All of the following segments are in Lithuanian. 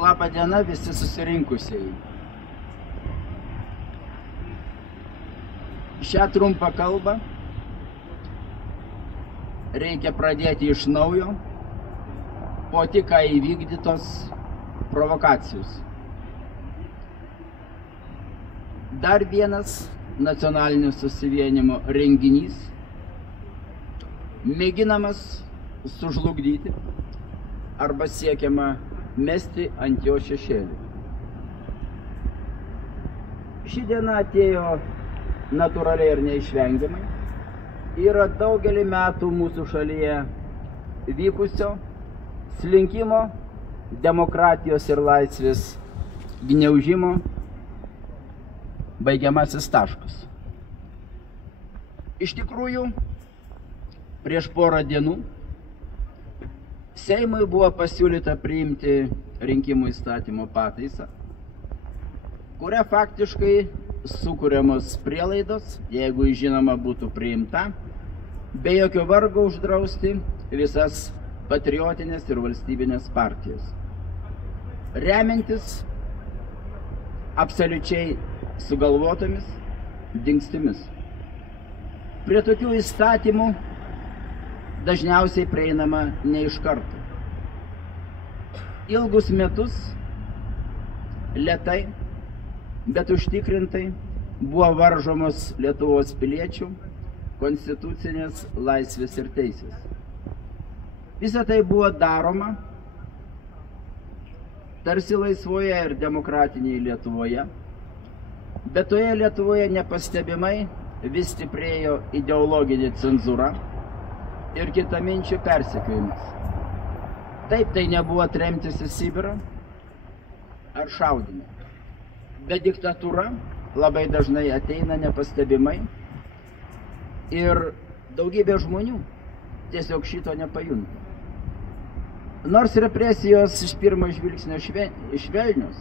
Labą dieną visi susirinkusieji. Šią trumpą kalbą reikia pradėti iš naujo po tik ką įvykdytos provokacijos. Dar vienas nacionalinio susivienimo renginys mėginamas sužlugdyti arba siekiama mesti ant jo šešėlį. Ši diena atėjo natūraliai ir neišvengiamai. Yra daugelį metų mūsų šalyje vykusio slinkimo, demokratijos ir laisvės gniaužimo baigiamasis taškas. Iš tikrųjų, prieš porą dienų Seimui buvo pasiūlyta priimti rinkimų įstatymo pataisą, kuria faktiškai sukuriamos prielaidos, jeigu žinoma būtų priimta, be jokio vargo uždrausti visas patriotinės ir valstybinės partijas, remiantis absoliučiai sugalvotomis dingstimis. Prie tokių įstatymų dažniausiai prieinama ne iš karto. Ilgus metus lėtai, bet užtikrintai buvo varžomos Lietuvos piliečių konstitucinės laisvės ir teisės. Visa tai buvo daroma tarsi laisvoje ir demokratinėje Lietuvoje, bet toje Lietuvoje nepastebimai vis stiprėjo ideologinė cenzūra ir kitaminčių persekiojimas. Taip, tai nebuvo tremtis į Sibirą ar šaudymai, bet diktatūra labai dažnai ateina nepastebimai ir daugybė žmonių tiesiog šito nepajunta. Nors represijos iš pirmo žvilgsnio švelnios,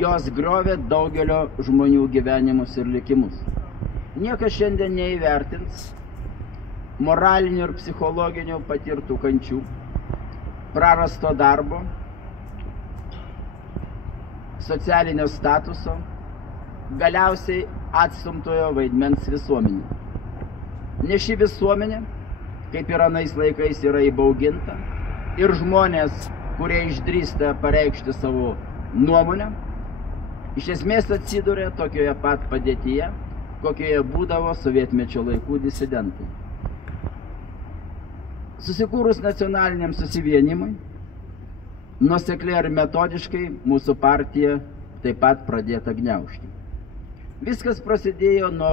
jos griovė daugelio žmonių gyvenimus ir likimus. Niekas šiandien neįvertins moralinių ir psichologinių patirtų kančių, prarasto darbo, socialinio statuso, galiausiai atstumtojo vaidmens visuomenė. Nes ši visuomenė, kaip ir anais laikais, yra įbauginta ir žmonės, kurie išdrįsta pareikšti savo nuomonę, iš esmės atsiduria tokioje pat padėtyje, kokioje būdavo sovietmečio laikų disidentai. Susikūrus nacionaliniam susivienimui, nuosekliai ir metodiškai mūsų partija taip pat pradėta gniaužti. Viskas prasidėjo nuo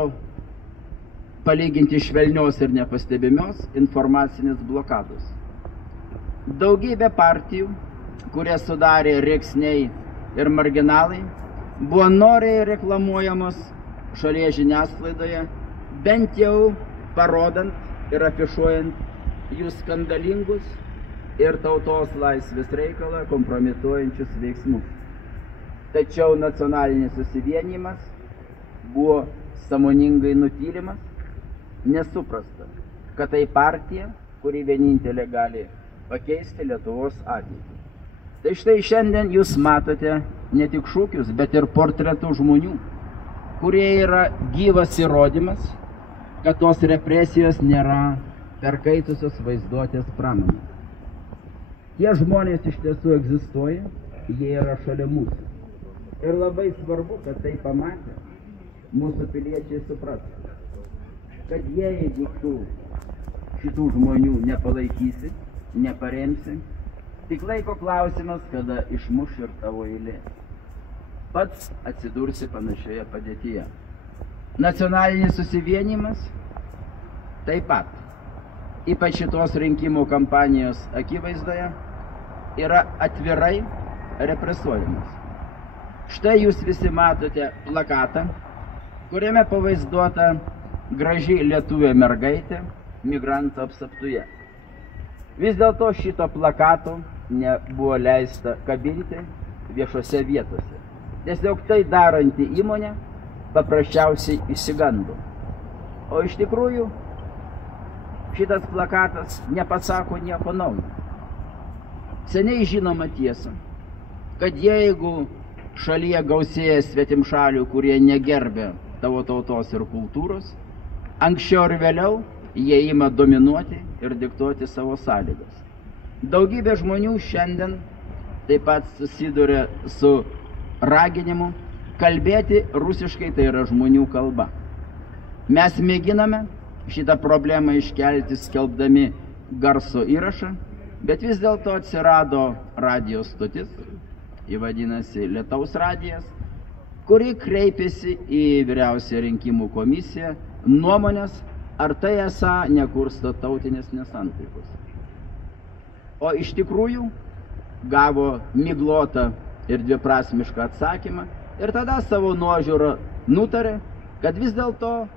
palyginti švelnios ir nepastebimios informacinės blokados. Daugybė partijų, kurias sudarė rėksniai ir marginalai, buvo noriai reklamuojamos šalies žiniasklaidoje, bent jau parodant ir afišuojant jų skandalingus ir tautos laisvės reikalą kompromituojančius veiksmus. Tačiau nacionalinis susivienimas buvo sąmoningai nutylimas, nesuprasta, kad tai partija, kuri vienintelė gali pakeisti Lietuvos ateitį. Tai štai šiandien jūs matote ne tik šūkius, bet ir portretų žmonių, kurie yra gyvas įrodymas, kad tos represijos nėra perkaitusios vaizduotės pramonė. Tie žmonės iš tiesų egzistuoja, jie yra šalia mūsų. Ir labai svarbu, kad tai pamatę mūsų piliečiai suprastų, kad jeigu tu šitų žmonių nepalaikysi, neparemsi, tik laiko klausimas, kada išmuš ir tavo eilė. Pats atsidursi panašioje padėtyje. Nacionalinis susivienimas taip pat, ypač šitos rinkimų kampanijos akivaizdoje, yra atvirai represuojamas. Štai jūs visi matote plakatą, kuriame pavaizduota graži lietuvė mergaitė migrantų apsaptuje. Vis dėlto šito plakato nebuvo leista kabinti viešose vietose. Tiesiog tai daranti įmonė paprasčiausiai išsigando. O iš tikrųjų šitas plakatas nepasako nieko naujo. Seniai žinoma tiesa, kad jeigu šalyje gausėja svetimšalių, kurie negerbė tavo tautos ir kultūros, anksčiau ir vėliau jie ima dominuoti ir diktuoti savo sąlygas. Daugybė žmonių šiandien taip pat susiduria su raginimu kalbėti rusiškai, tai yra žmonių kalba. Mes mėginame šitą problemą iškelti skelbdami garso įrašą, bet vis dėlto atsirado radijo stotis, ji vadinasi Lietaus radijas, kuri kreipėsi į Vyriausiąją rinkimų komisiją nuomonės, ar tai esą nekursto tautinės nesantaikos. O iš tikrųjų gavo miglotą ir dviprasmišką atsakymą ir tada savo nuožiūrą nutarė, kad vis dėlto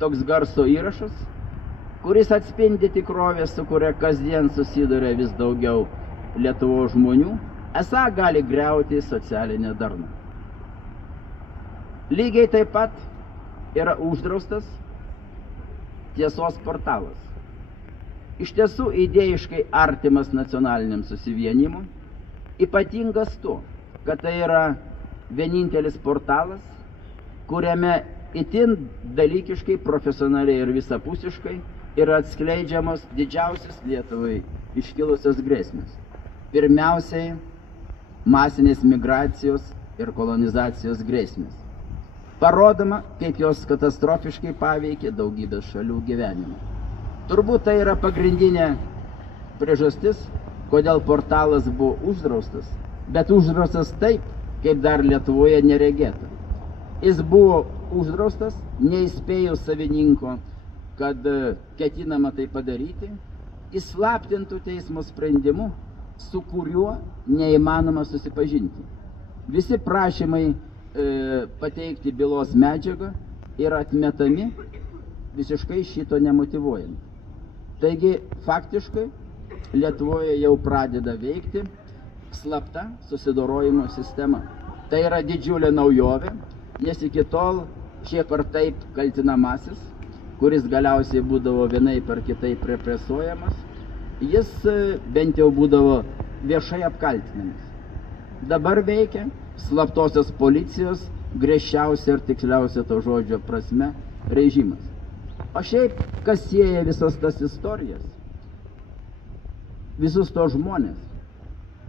toks garso įrašas, kuris atspindi tikrovę, su kuria kasdien susiduria vis daugiau Lietuvos žmonių, esą gali griauti socialinę darną. Lygiai taip pat yra uždraustas Tiesos portalas. Iš tiesų idėjiškai artimas nacionaliniam susivienimui, ypatingas tuo, kad tai yra vienintelis portalas, kuriame itin dalykiškai, profesionaliai ir visapusiškai yra atskleidžiamos didžiausios Lietuvai iškilusios grėsmės. Pirmiausiai, masinės migracijos ir kolonizacijos grėsmės. Parodoma, kaip jos katastrofiškai paveikė daugybės šalių gyvenimą. Turbūt tai yra pagrindinė priežastis, kodėl portalas buvo uždraustas, bet uždraustas taip, kaip dar Lietuvoje neregėta. Jis buvo uždraustas, neįspėjus savininko, kad ketinama tai padaryti, įslaptintų teismo sprendimu, su kuriuo neįmanoma susipažinti. Visi prašymai pateikti bylos medžiagą yra atmetami, visiškai šito nemotyvuojant. Taigi, faktiškai, Lietuvoje jau pradeda veikti slapta susidorojimo sistema. Tai yra didžiulė naujovė, nes iki tol šiaip ar taip kaltinamasis, kuris galiausiai būdavo vienaip ar kitaip represuojamas, jis bent jau būdavo viešai apkaltinamas. Dabar veikia slaptosios policijos griežčiausia ir tiksliausia to žodžio prasme režimas. O šiaip, kas sieja visas tas istorijas, visus to žmonės,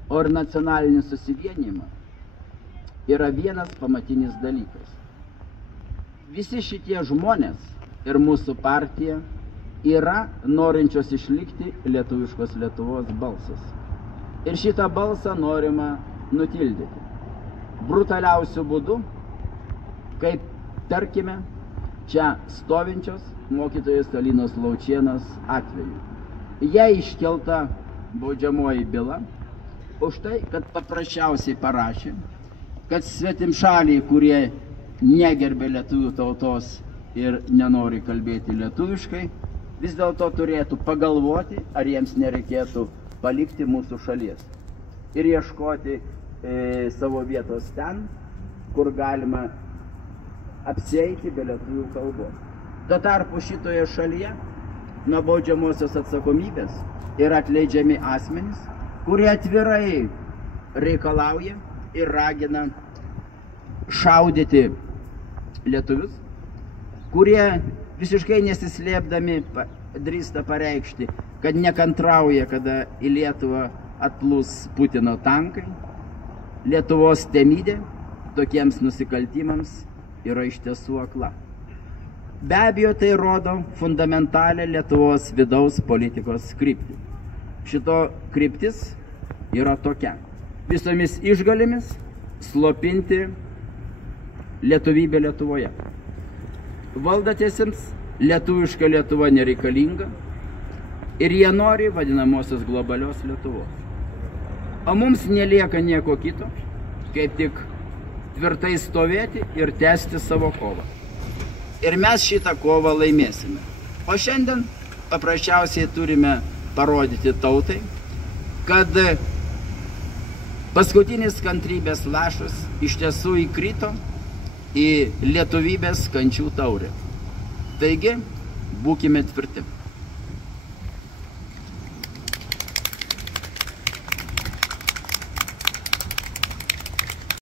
o ir nacionalinį susivienimą, yra vienas pamatinis dalykas. Visi šitie žmonės ir mūsų partija yra norinčios išlikti lietuviškos Lietuvos balsas. Ir šitą balsą norima nutildyti. Brutaliausiu būdu, kaip, tarkime, čia stovinčios mokytojos Alinos Laučienos atveju. Jai iškelta baudžiamoji byla už tai, kad paprasčiausiai parašė, kad svetimšaliai, kurie negerbė lietuvių tautos ir nenori kalbėti lietuviškai, vis dėlto turėtų pagalvoti, ar jiems nereikėtų palikti mūsų šalies ir ieškoti savo vietos ten, kur galima apsieiti be lietuvių kalbos. Tuo tarpu šitoje šalyje nuo baudžiamosios atsakomybės yra atleidžiami asmenys, kurie atvirai reikalauja ir ragina šaudyti lietuvius, kurie visiškai nesislėpdami drįsta pareikšti, kad nekantrauja, kada į Lietuvą atplūs Putino tankai. Lietuvos temidė tokiems nusikaltimams yra iš tiesų akla. Be abejo, tai rodo fundamentalią Lietuvos vidaus politikos kryptį. Šito kryptis yra tokia: visomis išgalėmis slopinti lietuvybę Lietuvoje. Valdantiesiems lietuviška Lietuva nereikalinga ir jie nori vadinamosios globalios Lietuvos. O mums nelieka nieko kito, kaip tik tvirtai stovėti ir tęsti savo kovą. Ir mes šitą kovą laimėsime. O šiandien paprasčiausiai turime parodyti tautai, kad paskutinis kantrybės lašas iš tiesų įkrito į lietuvybės kančių taurę. Taigi, būkime tvirti.